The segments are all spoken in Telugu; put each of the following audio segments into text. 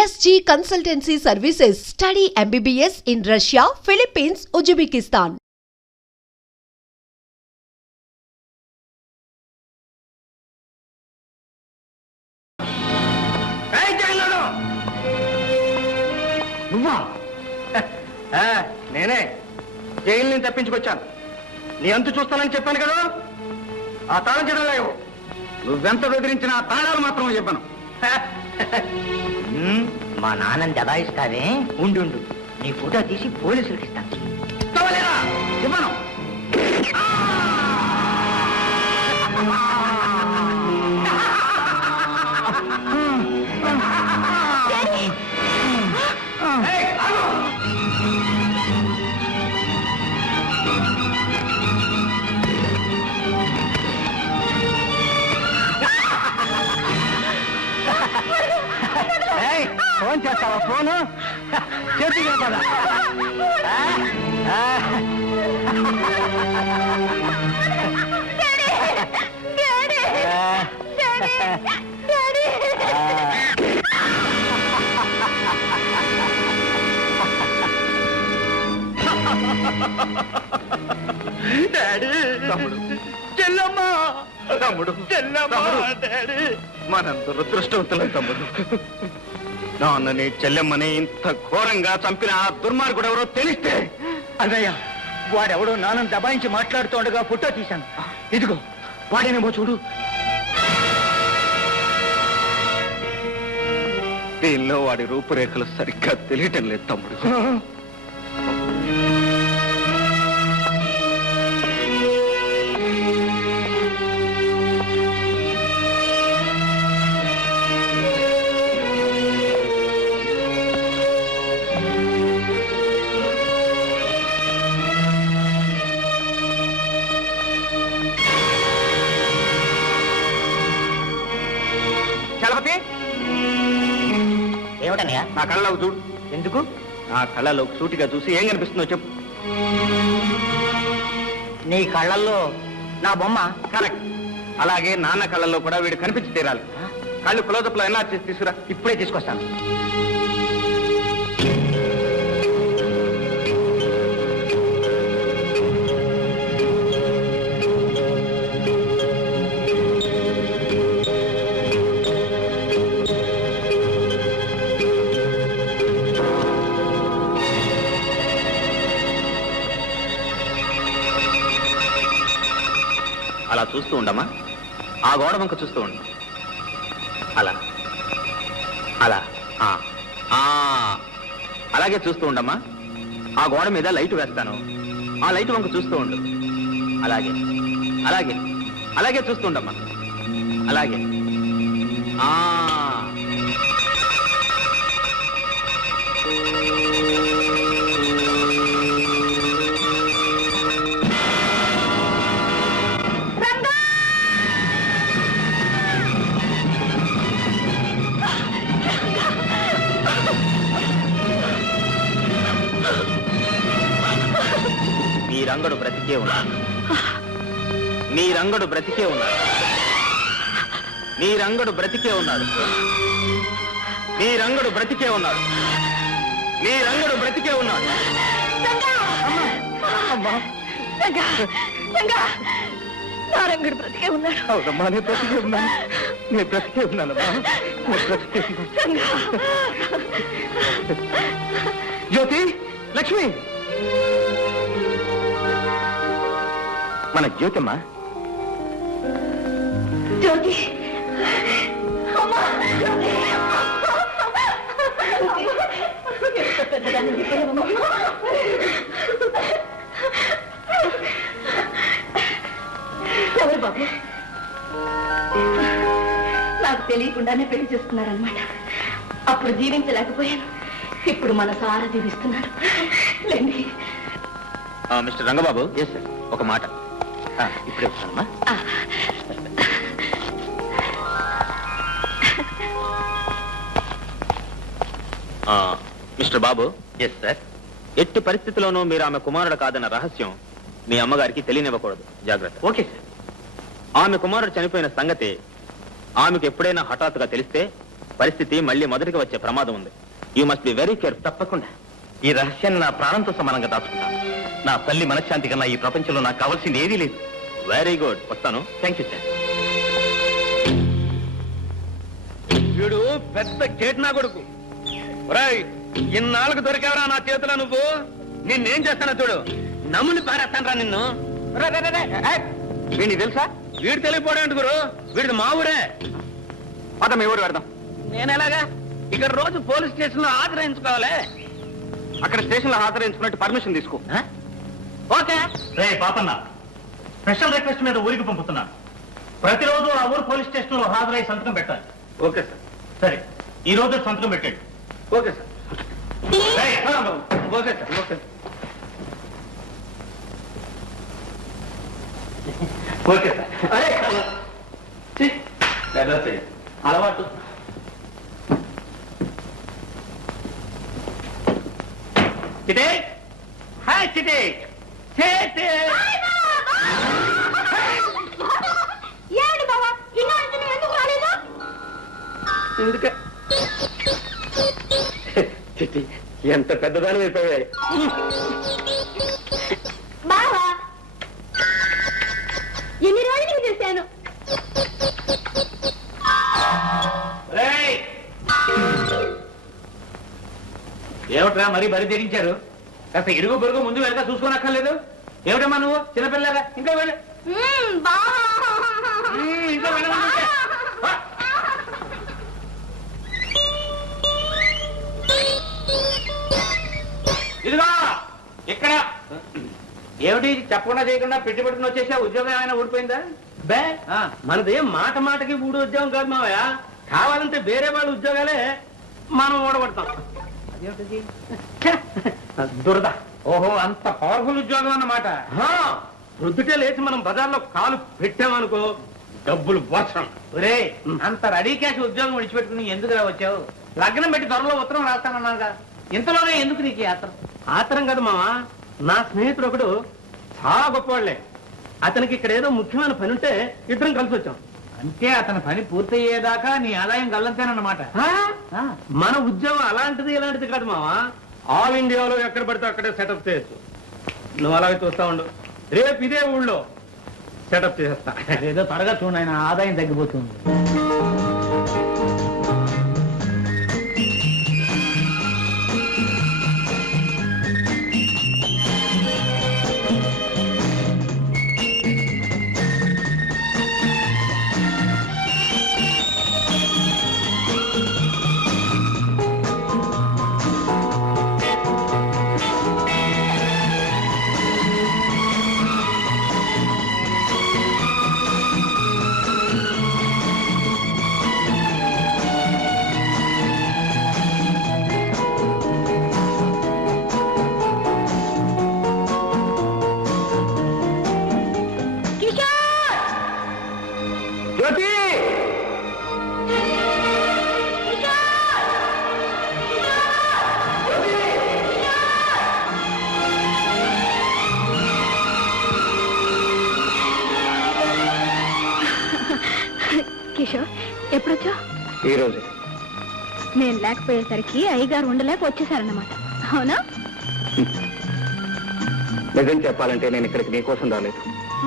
SG Consultancy Services. Study MBBS in Russia, Philippines, Uzbekistan. నేనే జైలు నుంచి తప్పించుకొచ్చాను. నీ అంతు చూస్తానని చెప్పాను కదా. ఆ తాళం చెడం లేవు. నువ్వెంత బెదిరించినా ఆ తాళాలు మాత్రం చెప్పను. మా నాన్నని దబాయిస్తావే, ఉండు నీ ఫోటో తీసి పోలీసులకి ఇస్తాను. చెప్పను. ఫోన్ చేస్తావా? ఫోను చేతికి పద. డాడీ, తమ్ముడు, చెల్లమ్మ, తమ్ముడు, చెల్లమ్మ, డాడీ, మనంత దురదృష్టవంతులం తమ్ముడు. నాన్నని చెల్లెమ్మని ఇంత ఘోరంగా చంపిన ఆ దుర్మార్గుడు ఎవరో తెలిస్తే. అన్నయ్య, వాడెవడో నాన్నని దబాయించి మాట్లాడుతుండగా ఫోటో తీశాను. ఇదిగో వాడేనేమో చూడు. దీనిలో వాడి రూపురేఖలు సరిగ్గా తెలియటం లేదు తమ్ముడు. చలపతి, ఏమిటన్నయ్య? నా కళ్ళలోకి చూడు. ఎందుకు? నా కళ్ళలోకి సూటిగా చూసి ఏం కనిపిస్తుందో చెప్పు. నీ కళ్ళల్లో నా బొమ్మ. కరెక్ట్. అలాగే నాన్న కళ్ళల్లో కూడా వీడు కనిపించి తీరాలి. కళ్ళు క్లోజప్ లో ఎన్ఆర్ చేసి తీసుకురా. ఇప్పుడే తీసుకొస్తాను. అలా చూస్తూ ఉండమ్మా. ఆ గోడ వంక చూస్తూ ఉండు. అలా అలా అలాగే చూస్తూ ఉండమ్మా. ఆ గోడ మీద లైట్ వేస్తాను. ఆ లైట్ వంక చూస్తూ ఉండు. అలాగే అలాగే అలాగే చూస్తూ ఉండమ్మా. అలాగే నీ రంగడు బ్రతికే ఉన్నాడు. నీ రంగడు బ్రతికే ఉన్నాడు. నీ రంగడు బ్రతికే ఉన్నాడు. నీ రంగడు బ్రతికే ఉన్నాడు. నీ రంగడు బ్రతికే ఉన్నాడు. రంగడు బ్రతికే ఉన్నాడు. అవునమ్మా, నేను బ్రతికే ఉన్నాను. నేను బ్రతికే ఉన్నానమ్మా. జ్యోతి, లక్ష్మి, మన జ్యోతమ్మా. జ్యోతి, ఎవరు బాబు? నాకు తెలియకుండానే పెళ్లి చేస్తున్నారనమాట. అప్పుడు జీవించలేకపోయాను, ఇప్పుడు మన సారా జీవిస్తున్నారు. లేండి. మిస్టర్ రంగబాబు, ఒక మాట. ఇప్పుడే వస్తానమ్మా. మిస్టర్ బాబు. Yes sir. ఎట్టి పరిస్థితిలోనూ మీరు ఆమె కుమారుడు కాదన్న రహస్యం మీ అమ్మగారికి తెలియనివ్వకూడదు. జాగ్రత్త. Okay sir. ఆమె కుమారుడు చనిపోయిన సంగతి ఆమెకు ఎప్పుడైనా హఠాత్తుగా తెలిస్తే పరిస్థితి మళ్ళీ మొదటికి వచ్చే ప్రమాదం ఉంది. You must be very careful. తప్పకుండా ఈ రహస్యాన్ని నా ప్రాణంతో సమానంగా దాచుకుంటాను. నా తల్లి మనశ్శాంతి కన్నా ఈ ప్రపంచంలో నాకు కావాల్సింది ఏదీ లేదు. Very good. వస్తాను. Thank you sir. వీడు పెద్ద కేట్నా కొడుకు. ఇన్నాళ్ళకు దొరికావరా నా చేతిలో నువ్వు. నిన్నేం చేస్తానో చూడు. నమ్ముని పారేస్తానరా నిన్ను. వీడిని తెలుసా? వీడు తెలియపోవడం గురు. వీడిది మా ఊరే. పద మీ ఊరు పెడదాం. నేనెలాగా ఇక్కడ రోజు పోలీస్ స్టేషన్ లో ఆశ్రయించుకోవాలి. అక్కడ స్టేషన్ లో హాజరైంచుకున్నట్టు పర్మిషన్ తీసుకో. ఓకే. రే పాపన్న, స్పెషల్ రిక్వెస్ట్ మీద ఊరికి పంపుతున్నా. ప్రతిరోజు ఆ ఊరు పోలీస్ స్టేషన్ లో హాజరై సంతకం పెట్టాలి. Okay sir. సరే, ఈ రోజు సంతకం పెట్టండి. Okay sir. Okay sir. Okay okay sir. అరే అలవాటు. చిటే హాయ్ చిటే. ఎందుకే చిట్టి ఎంత పెద్దదాని అయిపోయాయి. బావా ఎన్ని రోజులు చేశాను. ఏమిట్రా మరీ బరి తెగించారు? కాస్త ఇరుగు పొరుగు ముందు వెనక చూసుకోనక్కర్లేదు. ఏమిటమ్మా నువ్వు చిన్నపిల్లగా? ఇంకా వెళ్ళు. ఇంకా వెళ్ళమని ఇదిగో ఇక్కడ. ఏమిటి చెప్పకుండా చేయకుండా పెట్టుబడుకుని వచ్చేసా? ఉద్యోగం ఏమైనా ఊడిపోయిందా? బే మనది మాట మాటకి ఊడి ఉద్యోగం కాదు మావయ్య. కావాలంటే వేరే వాళ్ళ ఉద్యోగాలే మనం ఊడబడతాం. అదేమిటి దురద. ఓహో, అంత పవర్ఫుల్ ఉద్యోగం అన్నమాట. ప్రొద్దుటే లేచి మనం బజార్లో కాలు పెట్టామనుకో డబ్బులు వర్షం. ఒరే, అంత రెడీ క్యాష్ ఉద్యోగం విడిచిపెట్టుకుని ఎందుకు వచ్చావు? లగ్నం పెట్టి త్వరలో ఉత్తరం రాస్తానన్నాగా. ఇంతలోనే ఎందుకు నీకు ఆత్రం? ఆత్రం కాదు మావా, నా స్నేహితుడు ఒకడు చాలా గొప్పవాళ్లే. అతనికి ఇక్కడ ఏదో ముఖ్యమైన పని ఉంటే ఇద్దరం కలిసి వచ్చాం. అంటే అతని పని పూర్తయ్యేదాకా నీ ఆదాయం గల్లంతేనన్నమాట. మన ఉద్యోగం అలాంటిది ఇలాంటిది కాదు మావా. ఆల్ ఇండియాలో ఎక్కడ పడితే అక్కడే సెటప్ చేయొచ్చు. నువ్వు అలాగే చూస్తా ఉండు. రేపు ఇదే ఊళ్ళో సెటప్ చేసేస్తా. ఏదో త్వరగా చూడండి, ఆయన ఆదాయం తగ్గిపోతుంది. కిషోర్, ఎప్పుడొచ్చా? ఈ రోజు నేను లేకపోయేసరికి అయ్యగారు ఉండలేక వచ్చేసారన్నమాట. అవునా? నిజం చెప్పాలంటే నేను ఇక్కడికి నీకోసం రాలేదు.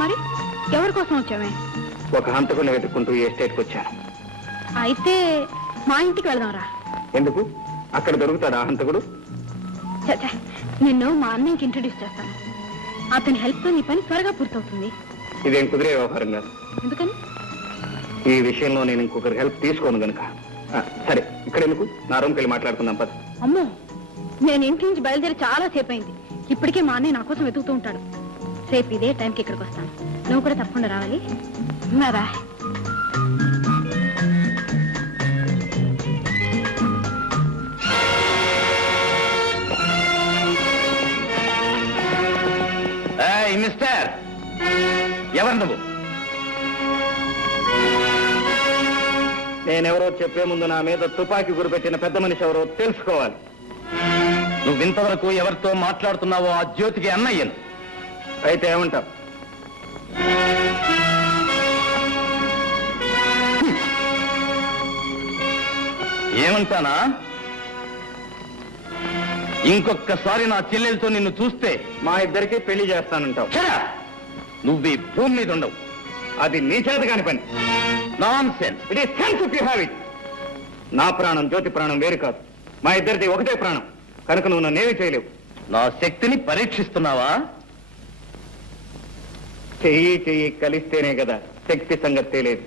మరి ఎవరి కోసం వచ్చామే? ఒక హంతకుని వెతుక్కుంటూ ఈ ఎస్టేట్కి వచ్చాను. అయితే మా ఇంటికి వెళ్దాంరా. ఎందుకు? అక్కడ దొరుకుతాడా హంతకుడు? చచ్చా, నిన్ను మా అన్నయ్యకి ఇంట్రడ్యూస్ చేస్తాను. అతని హెల్ప్ తో నీ పని త్వరగా పూర్తవుతుంది. ఇదేం కుదిరే వ్యవహారం కాదు. ఎందుకని? ఈ విషయంలో నేను ఇంకొకరి హెల్ప్ తీసుకోను గనుక. సరే, ఇక్కడ ఎందుకు? నా రూమ్కి వెళ్ళి మాట్లాడుకుందాం పద. అమ్మో, నేను ఇంటి నుంచి బయలుదేరి చాలా సేపు అయింది. ఇప్పటికే మా అన్నయ్య నా కోసం వెతుకుతూ ఉంటాడు. రేపు ఇదే టైంకి ఇక్కడికి వస్తాను. నువ్వు కూడా తప్పకుండా రావాలి. రా. మిస్టర్, ఎవరు నువ్వు? నేనెవరో చెప్పే ముందు నా మీద తుపాకీ గురిపెట్టిన పెద్ద మనిషి ఎవరో తెలుసుకోవాలి. నువ్వు ఇంతవరకు ఎవరితో మాట్లాడుతున్నావో ఆ జ్యోతికి అన్నయ్యను. అయితే ఏమంటావు? ఏమంటానా? ఇంకొక్కసారి నా చెల్లెలతో నిన్ను చూస్తే మా ఇద్దరికి పెళ్లి చేస్తానంటావు. నువ్వు ఈ భూమి మీద ఉండవు. అది నీ చేత కాని పని. Non sense. It is sense if you have it. నా ప్రాణం జ్యోతి ప్రాణం వేరు కాదు. మా ఇద్దరిది ఒకటే ప్రాణం. కనుక నువ్వు నన్నేమీ చేయలేవు. నా శక్తిని పరీక్షిస్తున్నావా? చెయ్యి కలిస్తేనే కదా శక్తి సంగతి తెలియదు.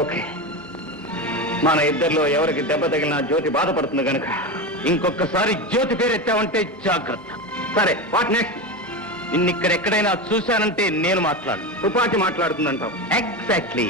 ఓకే, మన ఇద్దరిలో ఎవరికి దెబ్బ తగిలినా జ్యోతి బాధపడుతుంది కనుక ఇంకొకసారి జ్యోతి పేరెత్తావంటే జాగ్రత్త. సరే, వాట్ నెక్స్ట్? నిన్నిక్కడెక్కడైనా చూశానంటే నేను మాట్లాడు. తుపాకి మాట్లాడుతుందంటావు. ఎగ్జాక్ట్లీ.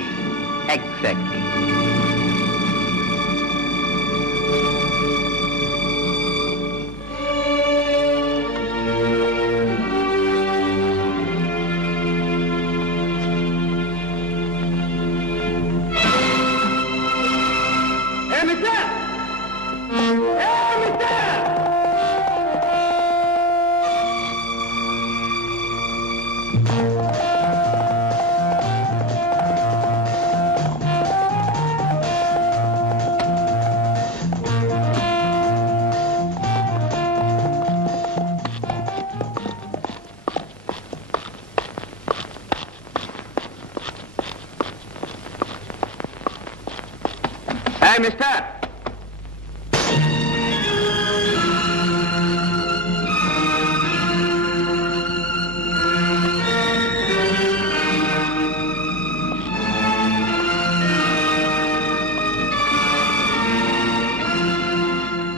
మిస్టర్,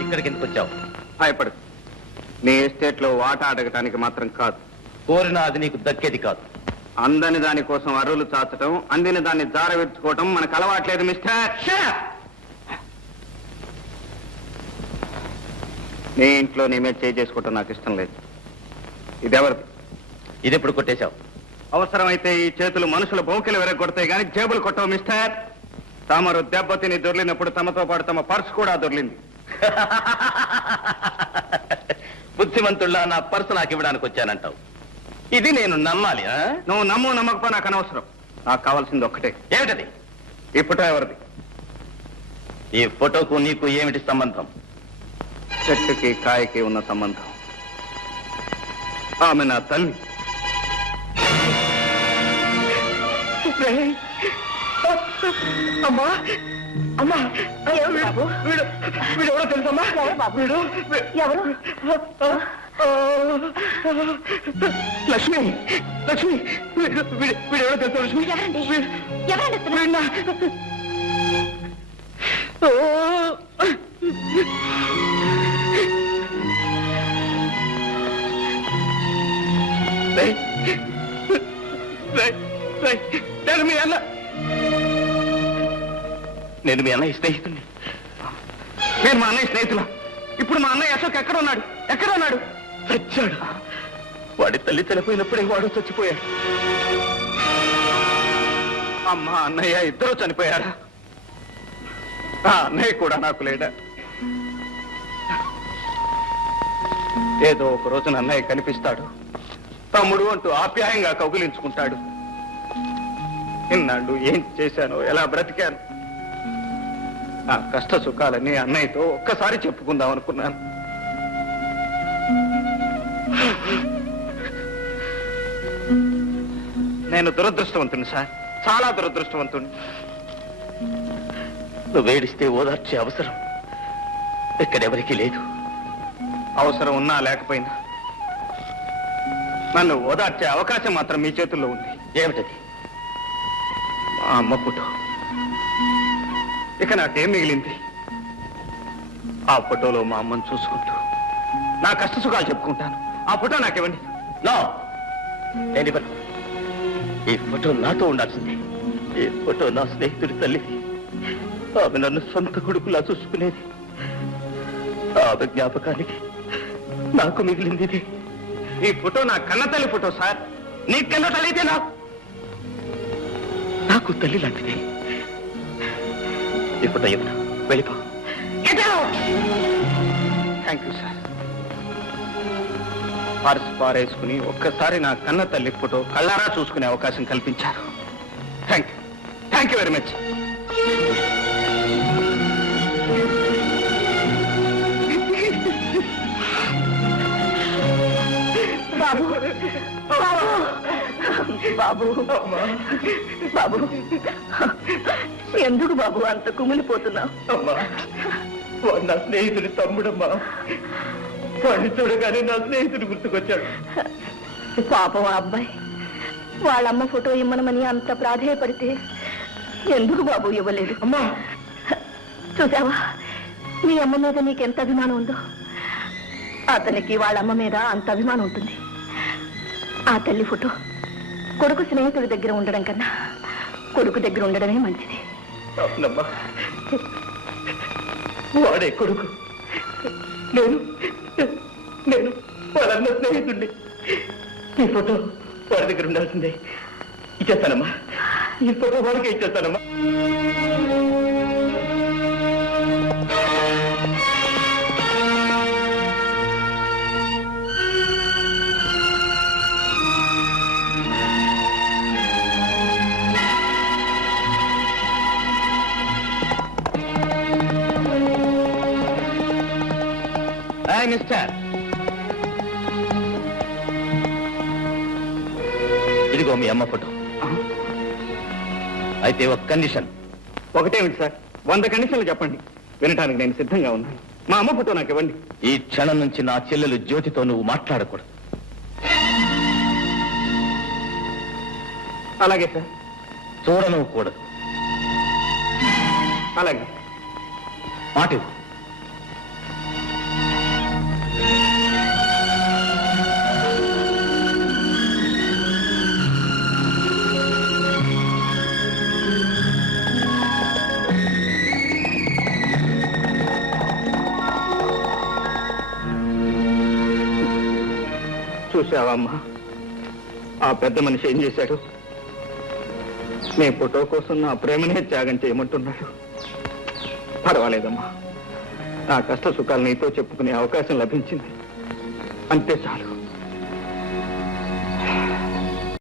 ఇక్కడికి ఎందుకు వచ్చావు? భయపడు. నీ ఎస్టేట్ లో వాటా అడగటానికి మాత్రం కాదు. కోరిన అది నీకు దక్కేది కాదు. అందని దాని కోసం అర్రులు చాచటం, అందిన దాన్ని జారవిడ్చుకోవటం మనకు అలవాట్లేదు మిస్టర్. నీ ఇంట్లో నీ మీద చేసుకోవటం నాకు ఇష్టం లేదు. ఇదెవరిది? ఇది ఎప్పుడు కొట్టేశావు? అవసరమైతే ఈ చేతులు మనుషుల బౌకెలు వెరగొడతాయి కానీ జేబులు కొట్టవు మిస్టర్. తమరు దెబ్బతిని దొర్లినప్పుడు తమతో పాటు తమ పర్సు కూడా దొర్లింది. బుద్ధిమంతుల్లా నా పర్సు నాకు ఇవ్వడానికి వచ్చానంటావు. ఇది నేను నమ్మాలి? నువ్వు నమ్మకపో నాకు అనవసరం. నాకు కావాల్సింది ఒక్కటే. ఏమిటది? ఈ ఫోటో ఎవరిది? ఈ ఫోటోకు నీకు ఏమిటి సంబంధం? చెట్టుకి కాయకి ఉన్న సంబంధం. ఆమె నా తల్లి. అమ్మా అమ్మా, బాబు వీడు ఎవరో తెలుసమ్మా? వీడు ఎవరు? లక్ష్మి. వీడు ఎవరో తెలుసా లక్ష్మి? ఎవరండి? నేను మీ అన్నయ్య స్నేహితుడిని. నేను మా అన్నయ్య స్నేహితులా? ఇప్పుడు మా అన్నయ్య అశోక్ ఎక్కడ ఉన్నాడు? చచ్చాడు. వాడి తల్లి చనిపోయినప్పుడే వాడు చచ్చిపోయాడు. అమ్మ అన్నయ్య ఇద్దరు చనిపోయారా? ఆ అన్నయ్య కూడా నాకు లేడా? ఏదో ఒక రోజున అన్నయ్య కనిపిస్తాడు. తమ్ముడు అంటూ ఆప్యాయంగా కౌగిలించుకుంటాడు. ఇన్నాళ్ళు ఏం చేశానో, ఎలా బ్రతికాను, నా కష్ట సుఖాలన్నీ అన్నయ్యతో ఒక్కసారి చెప్పుకుందాం అనుకున్నాను. నేను దురదృష్టవంతుని సార్, చాలా దురదృష్టవంతుని. నువ్వు ఏడిస్తే ఓదార్చే అవసరం ఇక్కడెవరికీ లేదు. అవసరం ఉన్నా లేకపోయినా నన్ను ఓదార్చే అవకాశం మాత్రం మీ చేతుల్లో ఉంది. ఏమిటది? మా అమ్మ ఫోటో. ఇక నాకేం మిగిలింది? ఆ ఫోటోలో మా అమ్మను చూసుకుంటూ నా కష్ట సుఖాలు చెప్పుకుంటాను. ఆ ఫోటో నాకివ్వండి. నో, నేను ఇవ్వను. ఈ ఫోటో నాతో ఉండాల్సింది. ఈ ఫోటో నా స్నేహితుడి తల్లిది. ఆమె నన్ను సొంత కొడుకులా చూసుకునేది. ఆమె జ్ఞాపకానికి నాకు మిగిలింది ఇది. ఈ ఫోటో నా కన్న తల్లి ఫోటో సార్. నీ కన్న తల్లి అయితే నాకు తల్లి లాంటిది. ఈ ఫోటో ఇవ్వను, వెళ్ళిపో. Thank you sir. పర్స్ పారేసుకుని ఒక్కసారి నా కన్న తల్లి ఫోటో కళ్ళారా చూసుకునే అవకాశం కల్పించారు. Thank you very much. బాబు బాబు బాబు ఎందుకు బాబు అంత కుమిలిపోతున్నావు? అమ్మా, వాడు నా స్నేహితుడి తమ్ముడమ్మా. వాడిని చూడగానే నా స్నేహితుడు గుర్తుకొచ్చాడు. పాపం ఆ అబ్బాయి వాళ్ళమ్మ ఫోటో ఇమ్మనమని అంత ప్రాధేయపడితే ఎందుకు బాబు ఇవ్వలేదు? అమ్మా, చూసావా మీ అమ్మ మీద నీకెంత అభిమానం ఉందో. అతనికి వాళ్ళమ్మ మీద అంత అభిమానం ఉంటుంది. ఆ తల్లి ఫోటో కొడుకు స్నేహితుడి దగ్గర ఉండడం కన్నా కొడుకు దగ్గర ఉండడమే మంచిది. అవునమ్మా, వాడే కొడుకు. నేను వాళ్ళన్న స్నేహితుడిని. ఈ ఫోటో వాడి దగ్గర ఉండాల్సిందే. ఇచ్చేస్తానమ్మా, ఈ ఫోటో వాడికే ఇచ్చేస్తానమ్మా. మిస్టర్, ఇదిగో మీ అమ్మ ఫోటో. అయితే ఒక కండిషన్. ఒకటేమిటి సార్? 100 కండిషన్లు చెప్పండి, వినటానికి నేను సిద్ధంగా ఉన్నాను. మా అమ్మ ఫోటో నాకు ఇవ్వండి. ఈ క్షణం నుంచి నా చెల్లెలు జ్యోతితో నువ్వు మాట్లాడకూడదు. అలాగే సార్. చూడను కూడదు. అలాగే. మాట ఇవ్వు. చూసావమ్మా, ఆ పెద్ద మనిషి ఏం చేశాడు? నీ ఫోటో కోసం నా ప్రేమనే త్యాగం చేయమంటున్నాడు. పర్వాలేదమ్మా, నా కష్ట సుఖాలు నీతో చెప్పుకునే అవకాశం లభించింది, అంతే చాలు.